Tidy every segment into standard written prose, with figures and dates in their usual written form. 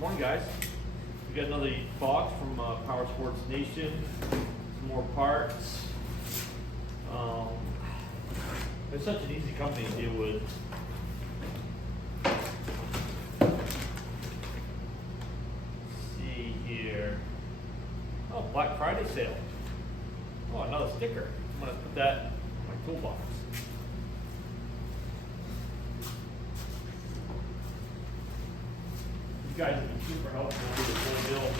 Morning, guys. We got another box from Polaris Sportsman. Some more parts. It's such an easy company to deal with. Let's see here. Oh, Black Friday sale. Oh, another sticker. I'm gonna put that in my toolbox. You guys have been super helpful with this whole deal.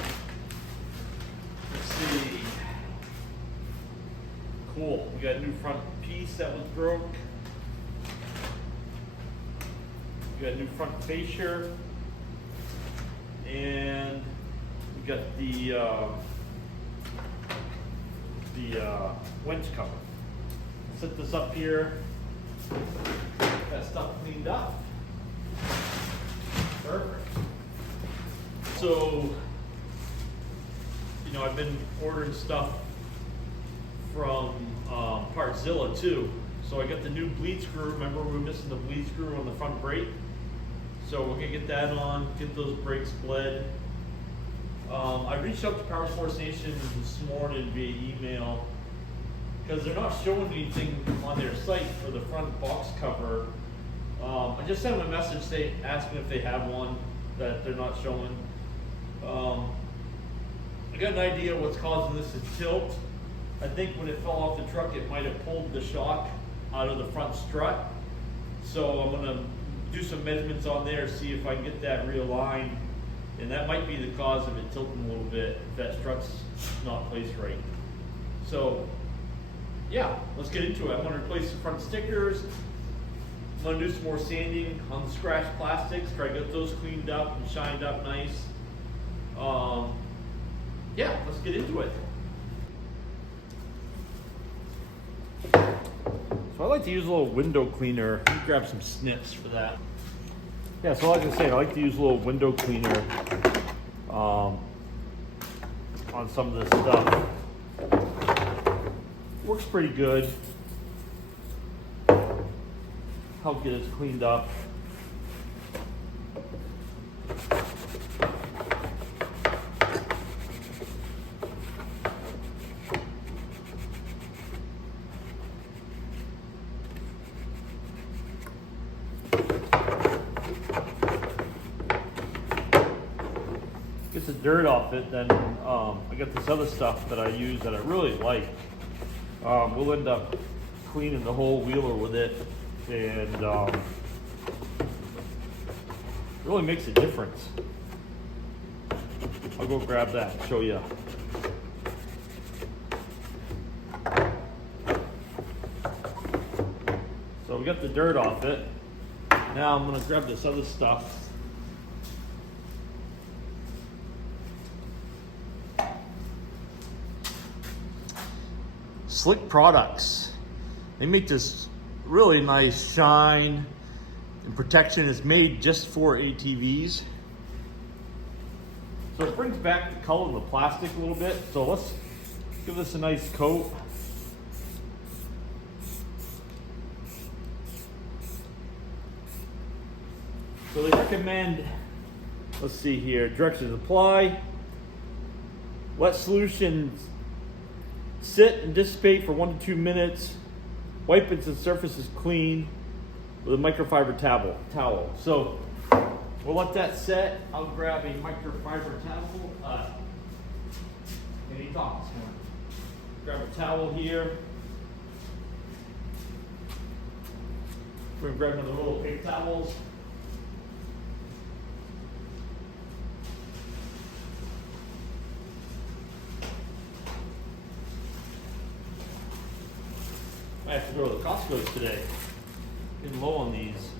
Let's see. Cool. We got a new front piece that was broke. We got a new front fascia. And we got the winch cover. Set this up here. That stuff cleaned up. Perfect. So, I've been ordering stuff from Partzilla too. So I got the new bleed screw. Remember we were missing the bleed screw on the front brake? So we're gonna get that on, get those brakes bled. I reached out to Polaris Sportsman this morning via email because they're not showing anything on their site for the front box cover. I just sent them a message asking if they have one that they're not showing. I got an idea what's causing this to tilt. I think when it fell off the truck, it might have pulled the shock out of the front strut. So I'm gonna do some measurements on there, see if I can get that realigned. And that might be the cause of it tilting a little bit, if that strut's not placed right. So, yeah, let's get into it. I'm gonna replace the front stickers. I'm gonna do some more sanding on the scratched plastics, try to get those cleaned up and shined up nice. Yeah, let's get into it. So I like to use a little window cleaner. Let me grab some snips for that. Yeah, so like I say, I like to use a little window cleaner on some of this stuff. Works pretty good. Help get it cleaned up. Get the dirt off it, then I got this other stuff that I use that I really like. We'll end up cleaning the whole wheeler with it, and really makes a difference. I'll go grab that and show you. So we got the dirt off it. Now I'm gonna grab this other stuff. Slick Products. They make this really nice shine and protection. It's made just for ATVs. So it brings back the color of the plastic a little bit. So let's give this a nice coat. So they recommend, let's see here, directions: apply, wet solution, sit and dissipate for 1 to 2 minutes. Wipe until the surface is clean with a microfiber towel. So we'll let that set. I'll grab a microfiber towel. Any thoughts? Grab a towel here. We're gonna grab one of the little paper towels. I have to go to the Costco's today. Getting low on these.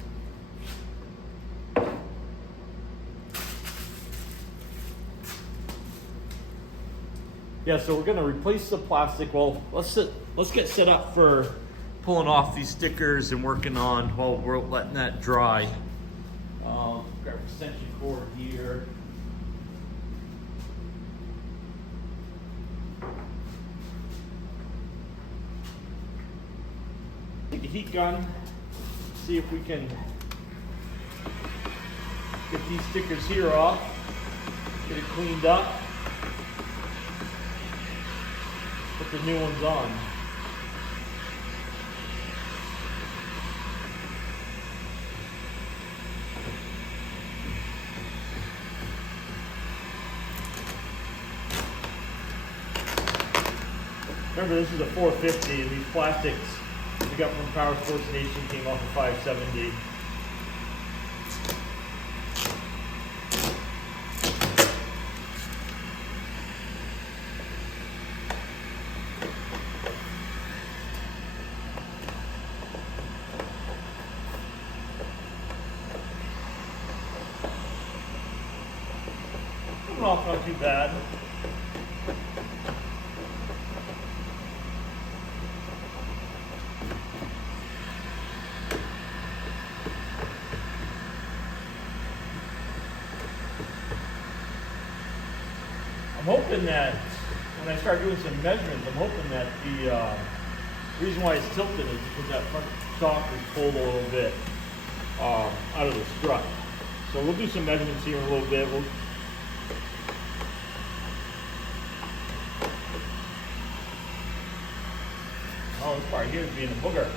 Yeah, so we're gonna replace the plastic. Well, let's get set up for pulling off these stickers and working on while we're letting that dry. Grab an extension cord here. Take a heat gun, see if we can get these stickers here off. Get it cleaned up. Put the new ones on. Remember, this is a 450, and these plastics we got from Polaris Sportsman came off of 570. Coming off not too bad. I'm hoping that when I start doing some measurements, I'm hoping that the reason why it's tilted is because that front shock is pulled a little bit out of the strut. So we'll do some measurements here in a little bit. Oh, this part here is being a booger.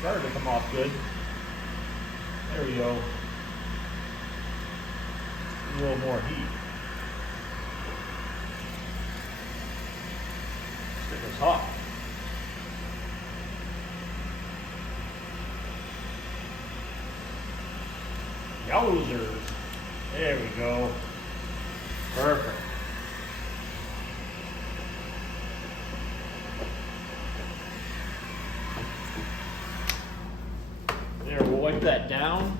Started to come off good. There we go. A little more heat. Sticker's hot. Yowzers. There we go. Perfect. There, we'll wipe that down.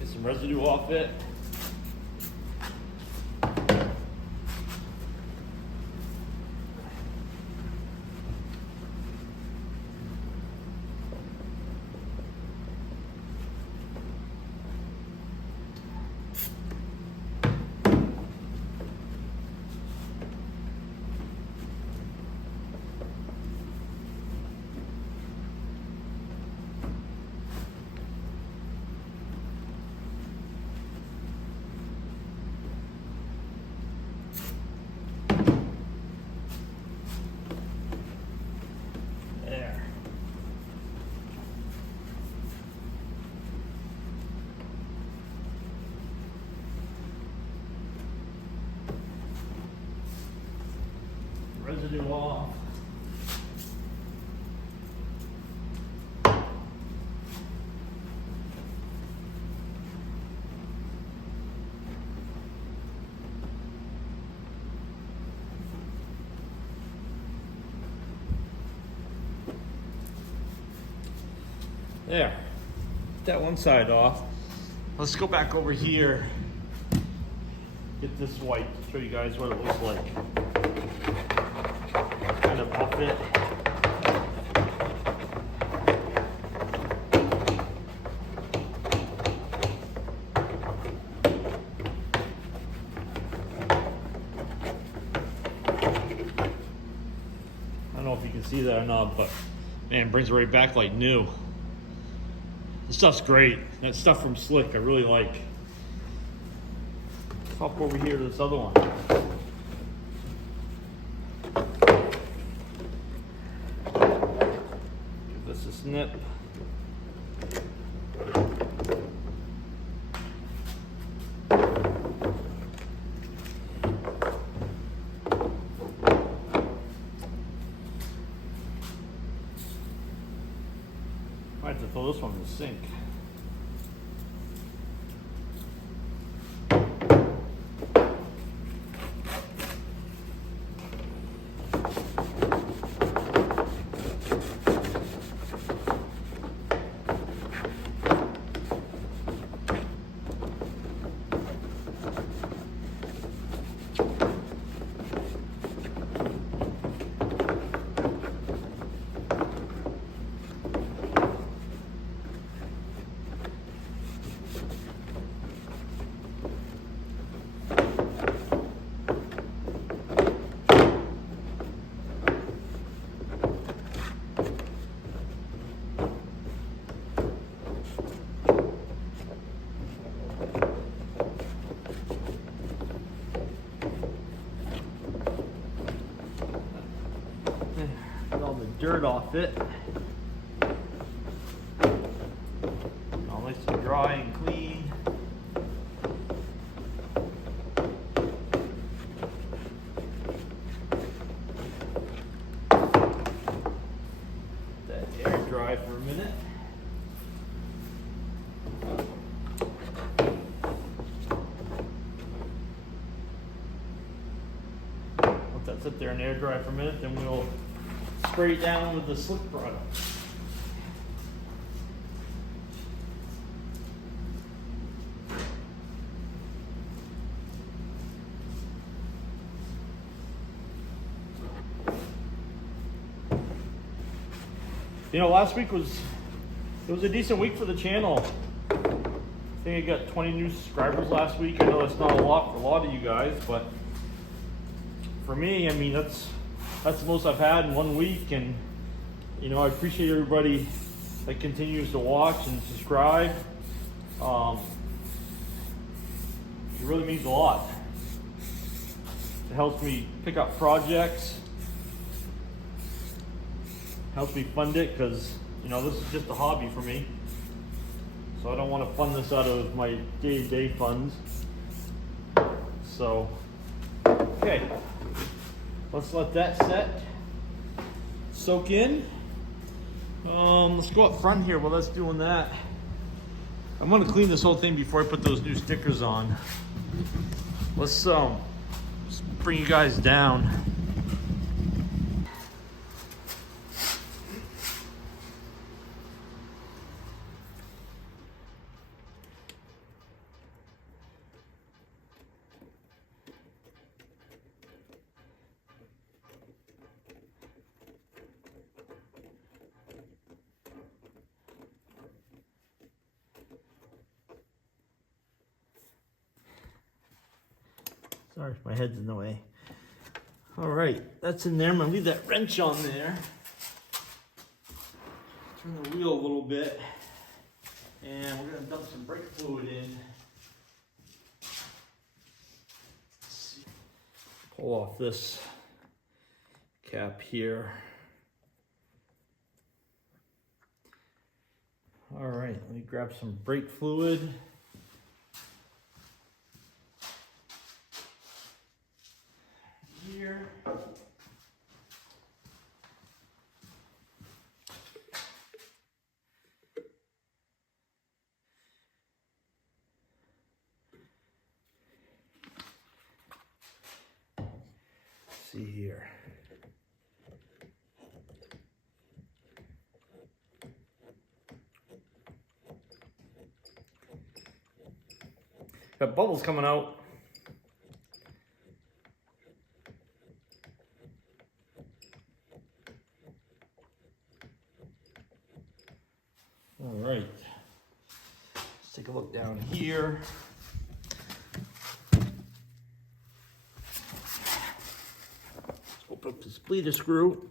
Get some residue off it. Residue off. There. Get that one side off. Let's go back over here. Get this white to show you guys what it looks like. Kind of buff it. I don't know if you can see that or not, but man, it brings it right back like new. This stuff's great. That stuff from Slick, I really like. Let's hop over here to this other one. Give this a snip. I have to throw this one in the sink. dirt off it. All nice and dry and clean. Let that air dry for a minute. Once that sit there and air dry for a minute, then we'll spray it down with the slick product. You know, last week was a decent week for the channel. I think I got 20 new subscribers last week. I know that's not a lot for a lot of you guys, but for me, I mean, that's the most I've had in 1 week. And you know, I appreciate everybody that continues to watch and subscribe. It really means a lot. It helps me pick up projects. Helps me fund it, because you know, this is just a hobby for me, so I don't want to fund this out of my day-to-day funds. So okay, let's let that set, soak in. Let's go up front here while that's doing that. I'm going to clean this whole thing before I put those new stickers on. Let's bring you guys down. Sorry if my head's in the way. All right, that's in there. I'm gonna leave that wrench on there. Turn the wheel a little bit. And we're gonna dump some brake fluid in. Pull off this cap here. All right, let me grab some brake fluid. Here. See here. Got bubbles coming out. All right, let's take a look down here. Let's open up this bleeder screw.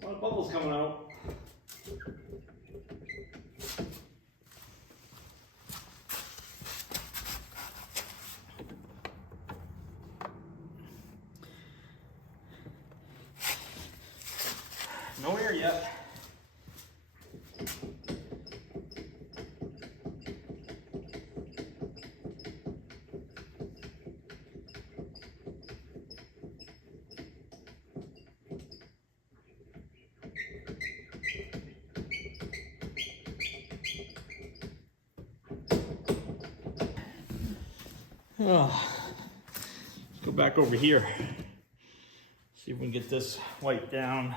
A lot of bubbles coming out. No air yet. Oh, let's go back over here. See if we can get this wiped down.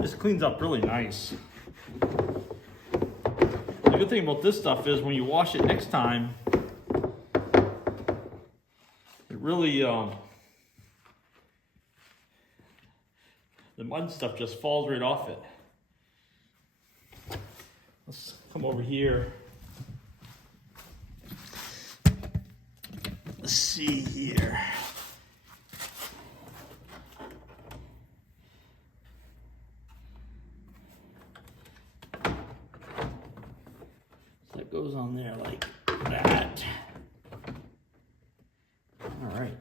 This cleans up really nice. The good thing about this stuff is when you wash it next time, it really, the mud stuff just falls right off it. Let's come over here. Let's see here. So that goes on there like that. All right.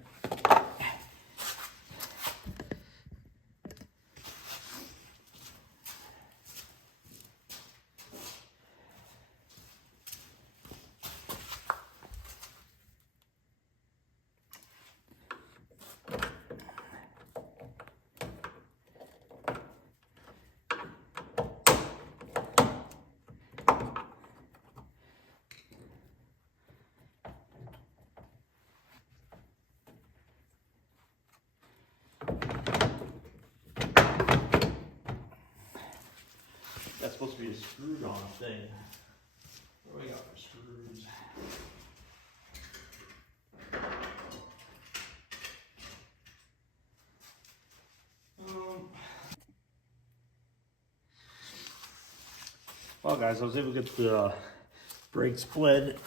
That's supposed to be a screwed on thing. What do we got for screws? Well guys, I was able to get the brake split.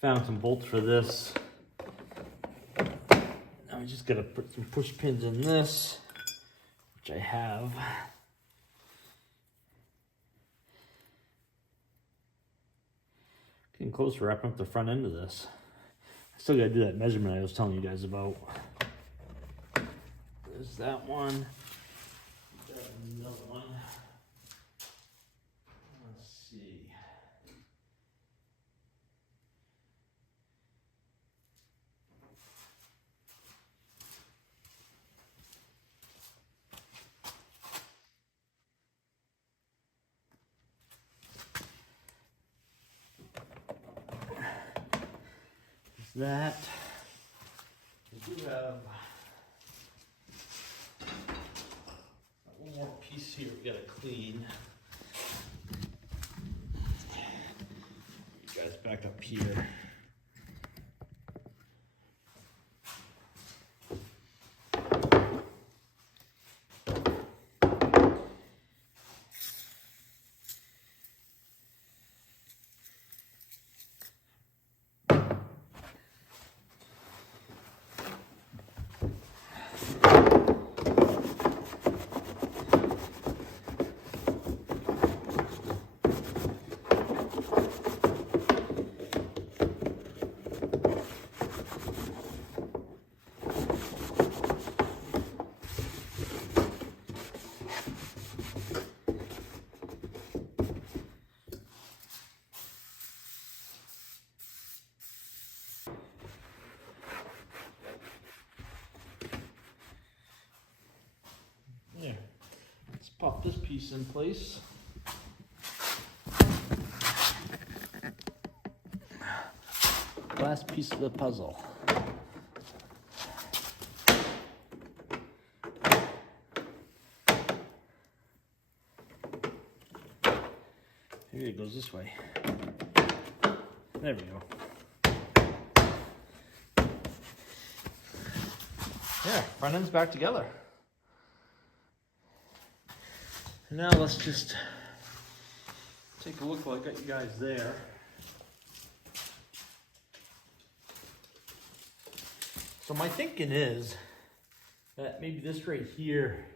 Found some bolts for this. Now we just gotta put some push pins in this, which I have. Getting close to wrapping up the front end of this. I still gotta do that measurement I was telling you guys about. There's that one. There's another one. Let's see. That we do have one more piece here we gotta clean. You guys back up here. There. Let's pop this piece in place. Last piece of the puzzle. Maybe it goes this way. There we go. Yeah, front end's back together. Now let's just take a look while I got you guys there. So my thinking is that maybe this right here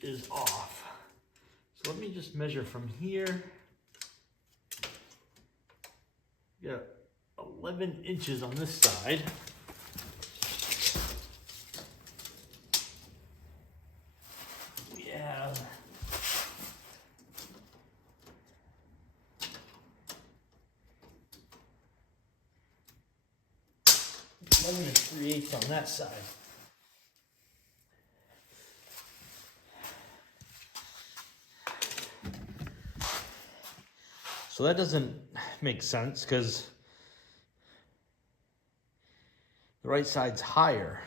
is off. So let me just measure from here. Got 11 inches on this side. We have 11 3/8 on that side. So that doesn't make sense because the right side's higher.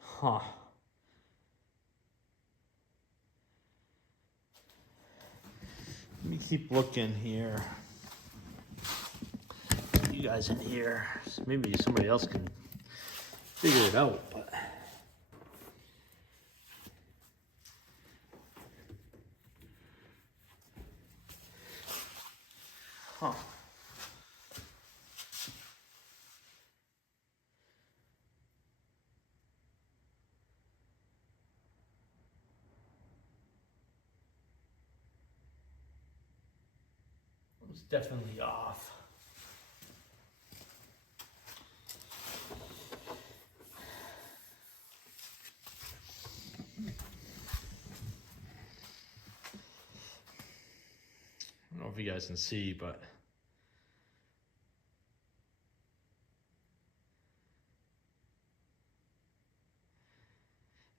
Huh. Let me keep looking here. You guys in here, maybe somebody else can figure it out, but. Huh. It was definitely off. I don't know if you guys can see, but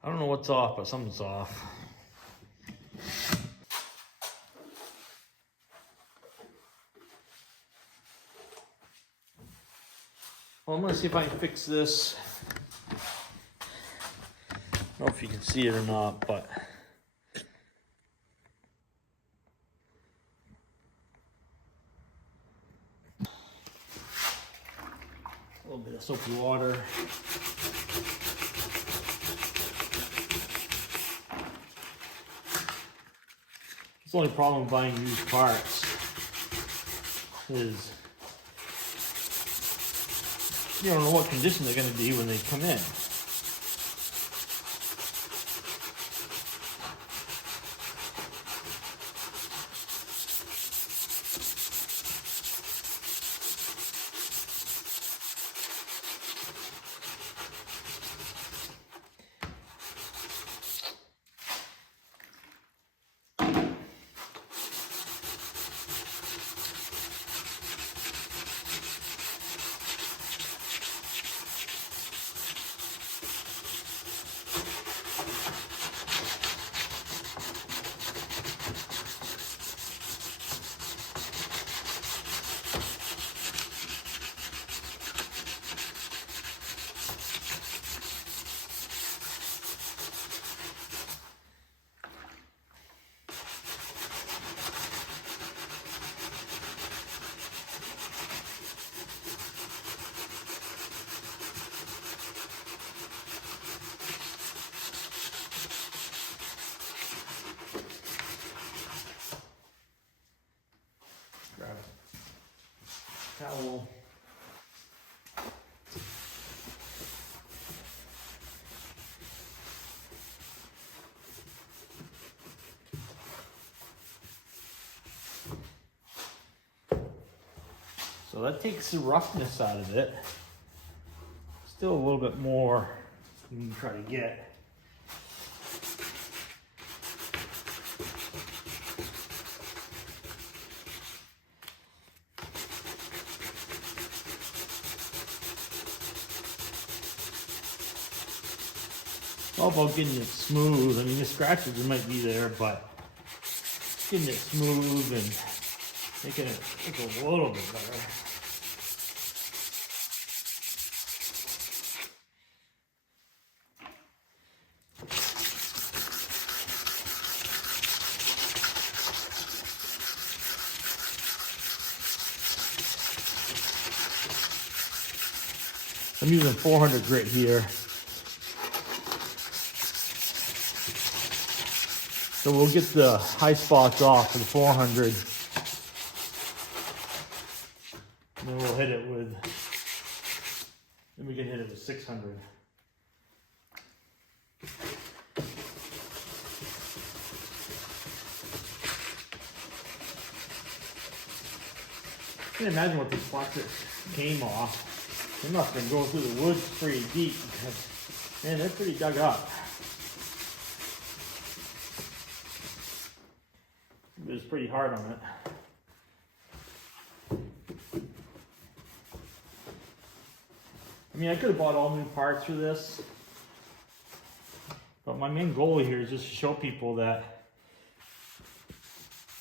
I don't know what's off, but something's off. Well, I'm gonna see if I can fix this. I don't know if you can see it or not, but a little bit of soapy water. It's the only problem with buying used parts is you don't know what condition they're going to be when they come in. Grab a towel. So that takes the roughness out of it. Still a little bit more you can try to get. All about getting it smooth. I mean, the scratches might be there, but getting it smooth and making it look a little bit better. I'm using 400 grit here. So we'll get the high spots off for the 400. And then we'll hit it with, then we can hit it with 600. I can imagine what these plastics came off. They must have been going through the woods pretty deep because, man, they're pretty dug up. There's pretty hard on it. I mean, I could have bought all new parts for this, but my main goal here is just to show people that,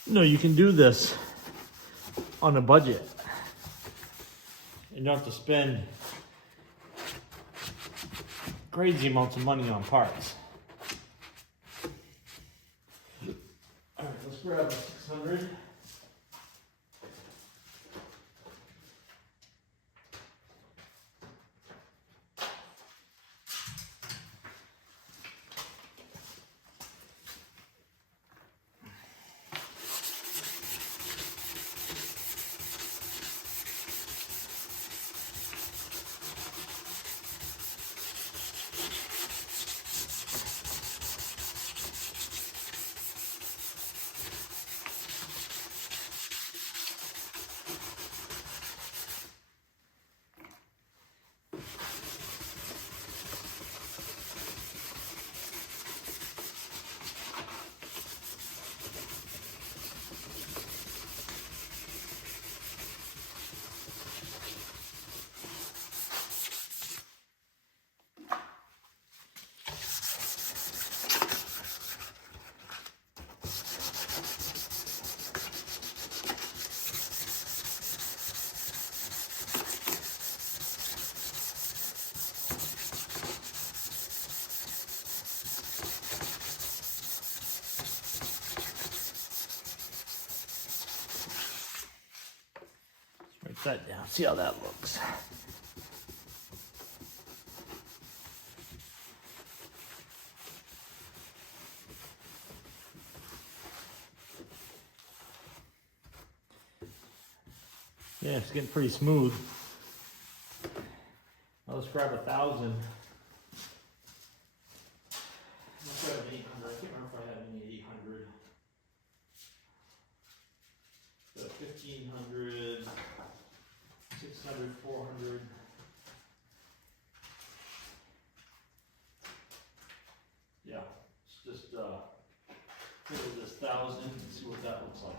you know, you can do this on a budget. You don't have to spend crazy amounts of money on parts. All right, let's grab a 600. Write that down, see how that looks. Yeah, it's getting pretty smooth. Now let's grab 1,000. Let's grab 800. I can't remember if I had any 800. So 1,500, 600, 400. Yeah, it's just fill this 1,000 and see what that looks like.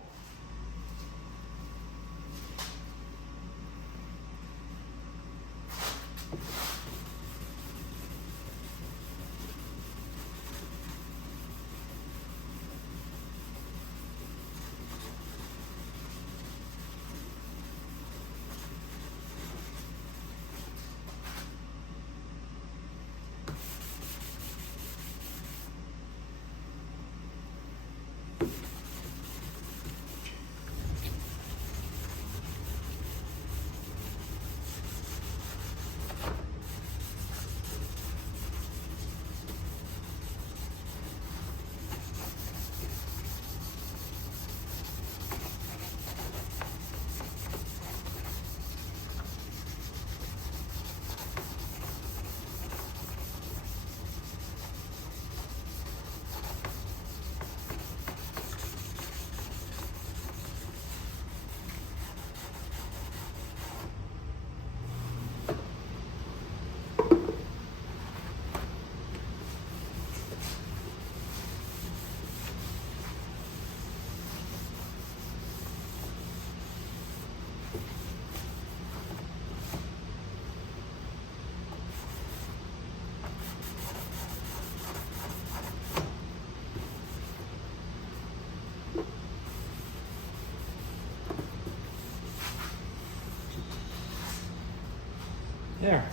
There.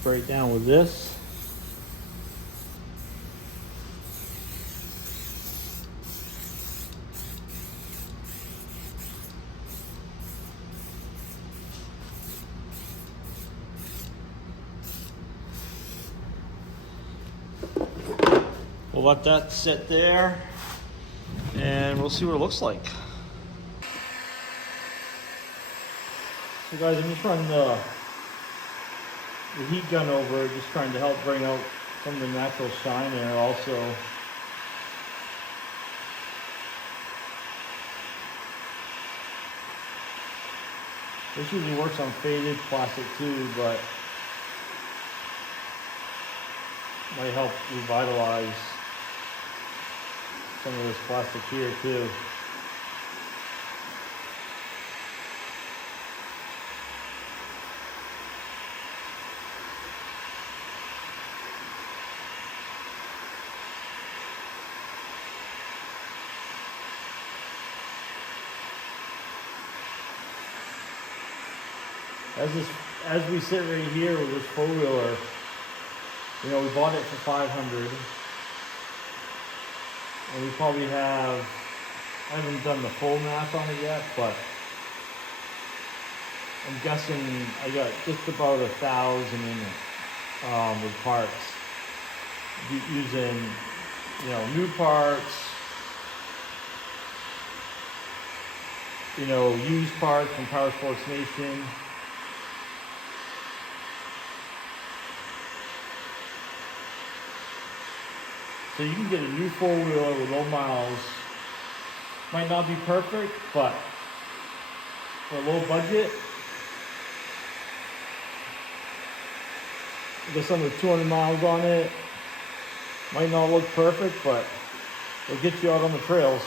Spray it down with this. We'll let that sit there and we'll see what it looks like. So guys, I'm just running the heat gun over it, just trying to help bring out some of the natural shine there also. This usually works on faded plastic too, but might help revitalize some of this plastic here too. As we sit right here with this four-wheeler, you know, we bought it for $500, and we probably have, I haven't done the full math on it yet, but I'm guessing I got just about 1,000 in it with parts, using, you know, new parts, you know, used parts from Polaris Sportsman. So you can get a new four-wheeler with low miles. Might not be perfect, but for a low budget, there's some with 200 miles on it. Might not look perfect, but it'll get you out on the trails.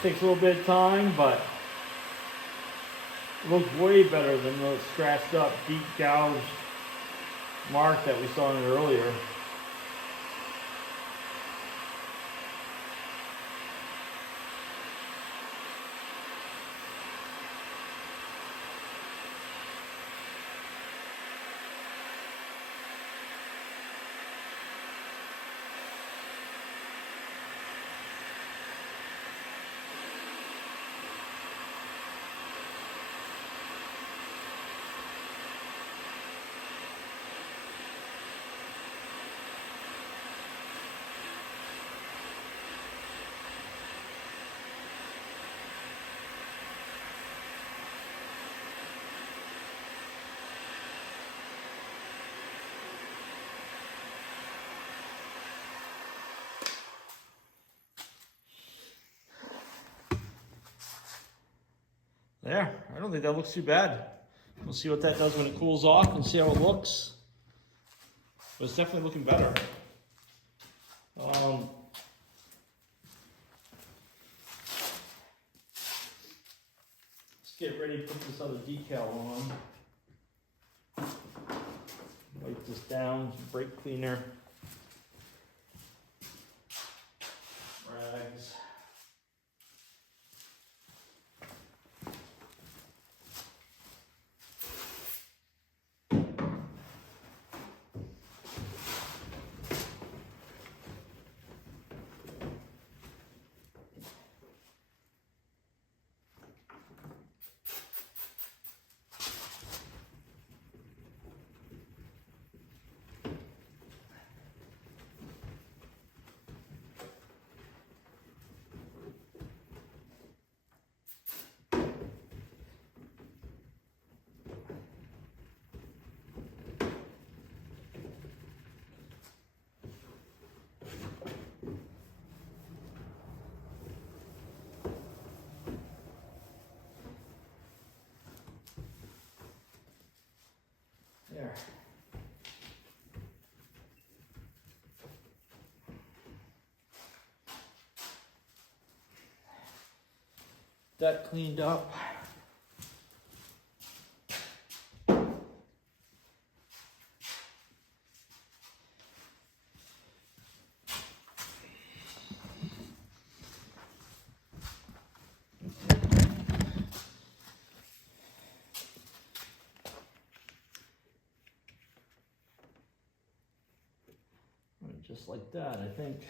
Takes a little bit of time, but it looks way better than the scratched up, deep gouged mark that we saw in it earlier. There, I don't think that looks too bad. We'll see what that does when it cools off and see how it looks. But it's definitely looking better. get ready to put this other decal on. Wipe this down, some brake cleaner. Rags. There. That cleaned up. Just like that, I think.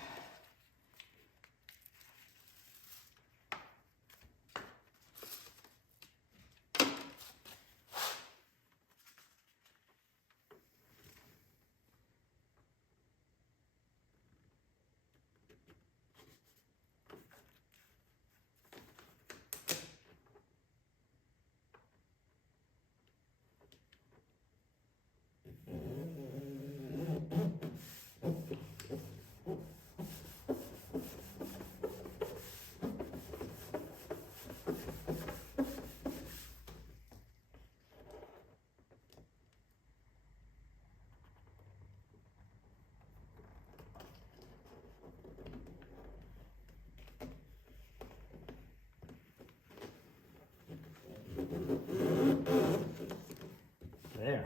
There.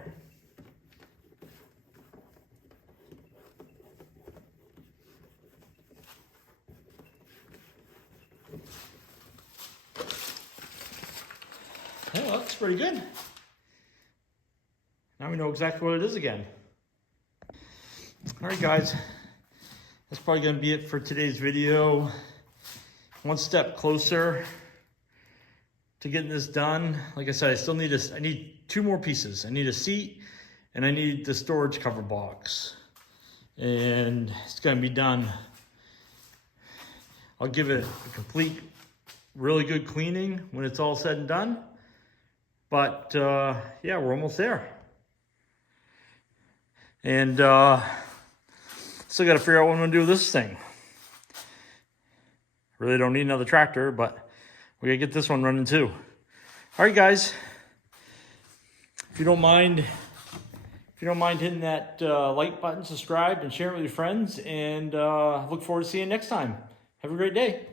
Well, that's pretty good. Now we know exactly what it is again. All right, guys. That's probably going to be it for today's video. One step closer to getting this done. Like I said, I still need I need 2 more pieces. I need a seat and I need the storage cover box. And it's going to be done. I'll give it a complete, really good cleaning when it's all said and done. But yeah, we're almost there. And still got to figure out what I'm going to do with this thing. Really don't need another tractor, but we got to get this one running too. All right, guys. If you don't mind hitting that like button, subscribe, and share it with your friends. And look forward to seeing you next time. Have a great day.